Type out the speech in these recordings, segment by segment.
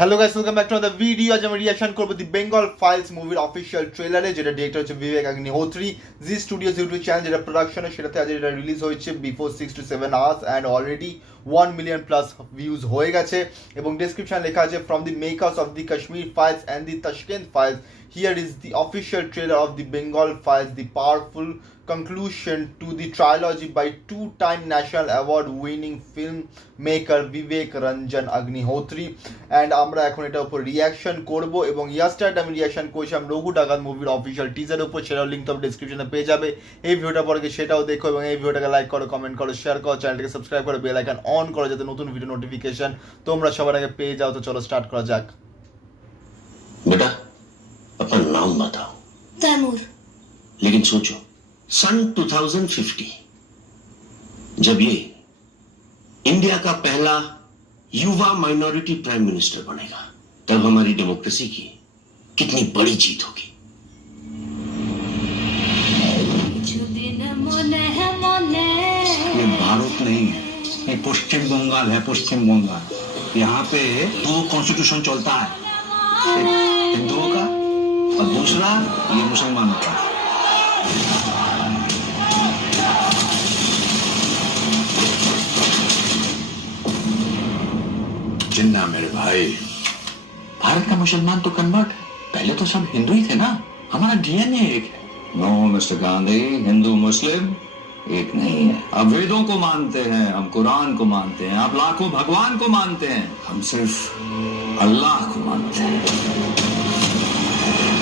Hello guys, welcome back to other video. আজ আমি reaction করবো দি বেঙ্গল ফাইলস মুভির অফিসিয়াল ট্রেলারে, যেটা ডিরেক্টর হচ্ছে Vivek Agnihotri. Zee studios YouTube channel যেটা প্রোডাকশনে, সেটাতে আজ এটা রিলিজ হয়েছে before 6 to 7 hours and already 1 million plus views হয়ে গেছে। এবং ডেসক্রিপশন লেখা আছে from the makers of the Kashmir files and the Tashkent files, here is the official trailer of the Bengal Files, the powerful conclusion to the trilogy by two-time National Award-winning filmmaker Vivek Ranjan Agnihotri. And আমরা এখন এটার উপর reaction করব, এবং yesterday আমি reaction করেছিলাম রঘু ডাকাত মুভির অফিসিয়াল টিজারের উপর, সেটাও লিঙ্ক তো ডিসক্রিপশনে পেয়ে যাবে। এই ভিডিওটা পরে সেটাও দেখো, এবং এই ভিডিওটাকে লাইক করো, কমেন্ট করো, শেয়ার করো, চ্যানেলটাকে সাবস্ক্রাইব করো, বেল আইকন অন করো যাতে নতুন ভিডিও নোটিফিকেশন তোমরা সবার আগে পেয়ে যাও। তো চলো স্টার্ট করা যাক। बेटा अपना नाम बताओ। तैमूर। लेकिन सोचो, सन 2050 जब ये इंडिया का पहला युवा माइनॉरिटी प्राइम मिनिस्टर बनेगा, तब हमारी डेमोक्रेसी की कितनी बड़ी जीत होगी। ये भारत नहीं है, ये पश्चिम बंगाल है। पश्चिम बंगाल, यहाँ पे दो कॉन्स्टिट्यूशन चलता है, एक हिंदुओं का और दूसरा ये मुसलमानों का। जिन्ना मेरे भाई, भारत का मुसलमान तो कन्वर्ट है, पहले तो सब हिंदू ही थे ना, हमारा डीएनए एक है। नो मिस्टर गांधी, हिंदू मुस्लिम एक नहीं है। आप वेदों को मानते हैं, हम कुरान को मानते हैं, आप लाखों भगवान को मानते हैं, हम सिर्फ अल्लाह को मानते हैं।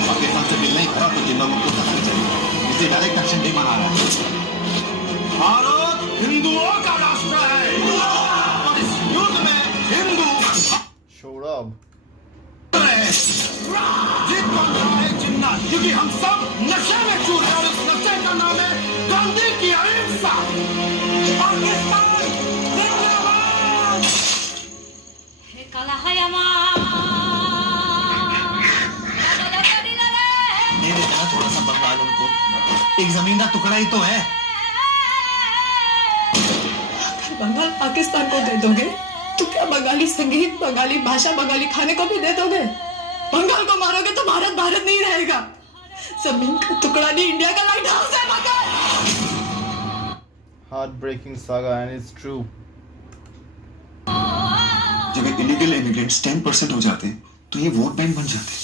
पाकिस्तान से मिलने ही खराब तो जिम्बाब्वे को करना चाहिए, इसलिए डायरेक्ट एक्शन नहीं मना रहा है। भारत हिंदुओं का राष्ट्र है और इस युद्ध में हिंदू সৌরভ जीत कौन रहा है? जिन्ना, क्योंकि हम सब नशे में चूर हैं और इस नशे का नाम है गांधी की अहिंसा। पाकिस्तान जिंदाबाद। हे काला हयामा ये देखा थोड़ा सा बंगाल, उनको एक जमीन का टुकड़ा ही तो है। अगर बंगाल पाकिस्तान को दे दोगे तो क्या बंगाली संगीत, बंगाली भाषा, बंगाली खाने को भी दे दोगे? बंगाल को मारोगे तो भारत भारत नहीं रहेगा। जमीन का टुकड़ा नहीं, इंडिया का लाइट हाउस है Bengal. heartbreaking saga and it's true. जब इलीगल इमिग्रेंट्स 10% हो जाते हैं तो ये वोट बैंक बन जाते हैं।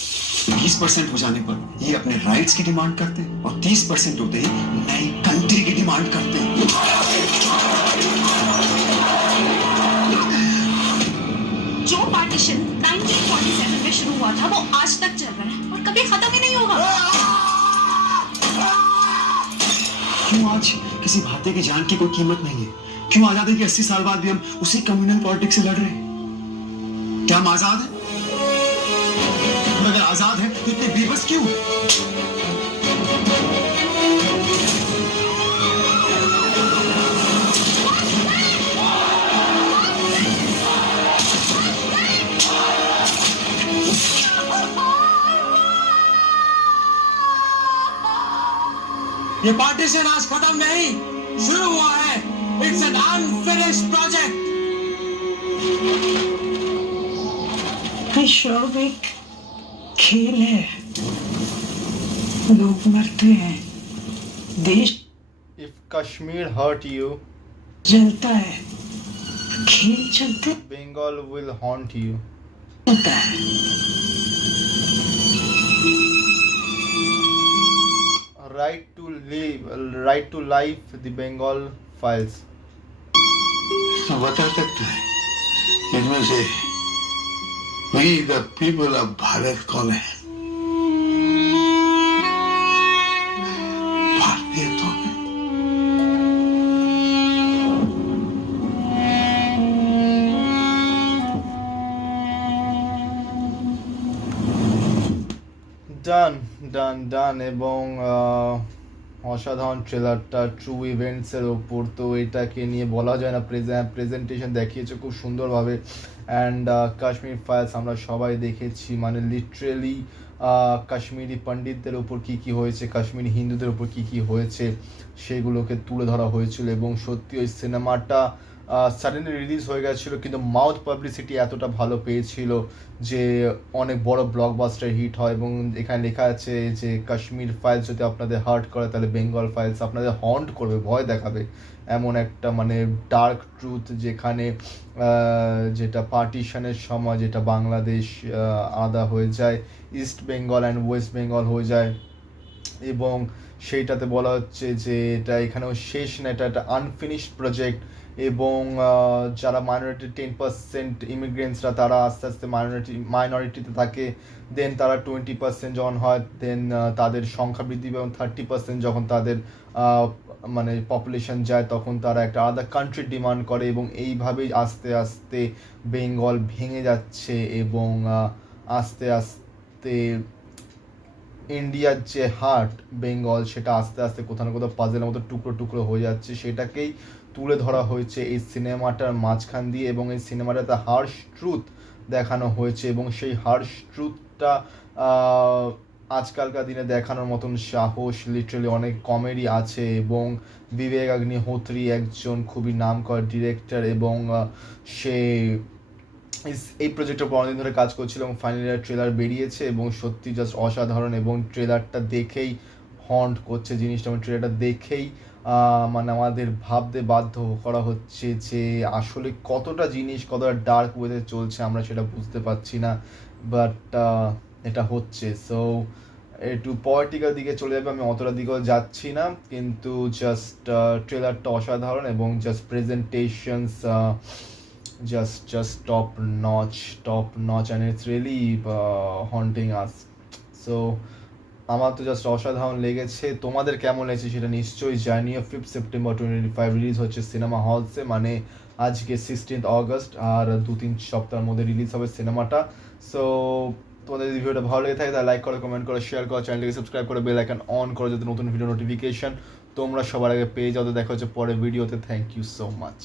20% हो जाने पर ये अपने राइट्स की डिमांड करते हैं और 30% होते ही नई कंट्री की डिमांड करते हैं। जो पार्टीशन 1947 में शुरू हुआ था वो आज तक चल रहा है और कभी खत्म ही नहीं होगा। क्यों आज किसी भारतीय की जान की कोई कीमत नहीं है? क्यों आजादी के 80 साल बाद भी हम उसी कम्युनल पॉलिटिक्स से लड़ रहे हैं? क्या हम आजाद हैं? हम अगर आजाद हैं तो इतने बेबस क्यों हैं? ये पार्टीशन आज खत्म नहीं, शुरू हुआ है। It's an unfinished project. विश्व एक खेल है, लोग मरते हैं, देश If Kashmir hurt you, जलता है, खेल चलते Bengal will haunt you. होता है। Right to life, the Bengal Files. बता सकता है इनमें से we the people of Bharat कौन है? भारतीय तो है। ডান এবং অসাধারণ ট্রেলারটা ট্রু ইভেন্টসের ওপর, তো এটাকে নিয়ে বলা যায় না। প্রেজেন্টেশন দেখিয়েছে খুব সুন্দরভাবে। অ্যান্ড কাশ্মীর ফাইলস আমরা সবাই দেখেছি, মানে লিটারেলি কাশ্মীরি পণ্ডিতদের ওপর কী কী হয়েছে, কাশ্মীরি হিন্দুদের ওপর কী কী হয়েছে সেগুলোকে তুলে ধরা হয়েছিল। এবং সত্যি ওই সিনেমাটা সাডেনলি রিলিজ হয়ে গেছিলো, কিন্তু মাউথ পাবলিসিটি এতটা ভালো পেয়েছিল যে অনেক বড় ব্লকবাস্টার হিট হয়। এবং এখানে লেখা আছে যে কাশ্মীর ফাইলস যদি আপনাদের হার্ট করে তাহলে বেঙ্গল ফাইলস আপনাদের হন্ট করবে, ভয় দেখাবে। এমন একটা মানে ডার্ক ট্রুথ যেখানে যেটা পার্টিশনের সময় যেটা বাংলাদেশ আলাদা হয়ে যায়, east Bengal and West Bengal হয়ে যায়, এবং সেইটাতে বলা হচ্ছে যে এটা এখানেও শেষ না, এটা একটা আনফিনিশড প্রজেক্ট। এবং যারা মাইনরিটি 10% ইমিগ্রেন্টসরা তারা আস্তে আস্তে মাইনরিটিতে থাকে, দেন তারা 20% যখন হয়, দেন তাদের সংখ্যা বৃদ্ধি পায়, এবং 30% যখন তাদের মানে পপুলেশন যায় তখন তারা একটা আলাদা কান্ট্রি ডিমান্ড করে। এবং এইভাবেই আস্তে আস্তে বেঙ্গল ভেঙে যাচ্ছে, এবং আস্তে আস্তে ইন্ডিয়ার যে হার্ট বেঙ্গল সেটা আস্তে আস্তে কোথাও না কোথাও পাজেলের মতো টুকরো টুকরো হয়ে যাচ্ছে। সেটাকেই তুলে ধরা হয়েছে এই সিনেমাটার মাঝখান দিয়ে, এবং এই সিনেমাটাতে হার্শ ট্রুথ দেখানো হয়েছে। এবং সেই হার্শ ট্রুথটা আজকালকার দিনে দেখানোর মতন সাহস লিটারালি অনেক কমেডি আছে। এবং বিবেক অগ্নিহোত্রী একজন খুবই নামকরা ডিরেক্টর, এবং সে এই প্রজেক্টের উপর অনেকদিন ধরে কাজ করছিল, এবং ফাইনালি ট্রেলার বেরিয়েছে এবং সত্যি জাস্ট অসাধারণ। এবং ট্রেলারটা দেখেই হন্ট করছে জিনিসটা, এবং ট্রেলারটা দেখেই মানে আমাদের ভাবতে বাধ্য করা হচ্ছে যে আসলে কতটা জিনিস কতটা ডার্ক ওয়েতে চলছে আমরা সেটা বুঝতে পারছি না, বাট এটা হচ্ছে। সো একটু পলিটিক্যাল দিকে চলে যাবে, আমি অতটা দিকেও যাচ্ছি না, কিন্তু জাস্ট ট্রেলারটা অসাধারণ, এবং just presentations just top notch and it's really haunting us. So আমার তো জাস্ট অসাধারণ লেগেছে। তোমাদের কেমন লেগেছে সেটা নিশ্চয়ই জানিও। 5 সেপ্টেম্বর 2025 রিলিজ হচ্ছে সিনেমা হলসে, মানে আজকে 16 অগস্ট, আর 2-3 সপ্তাহের মধ্যে রিলিজ হবে সিনেমাটা। সো তোমাদের যদি ভিডিওটা ভালো লেগে থাকে তাহলে লাইক করো, কমেন্ট করো, শেয়ার করো, চ্যানেলটিকে সাবস্ক্রাইব করো, বেল আইকন অন করো যাতে নতুন ভিডিও নোটিফিকেশন তোমরা সবার আগে পেয়ে যাও। দেখা হচ্ছে পরের ভিডিওতে। Thank you so much.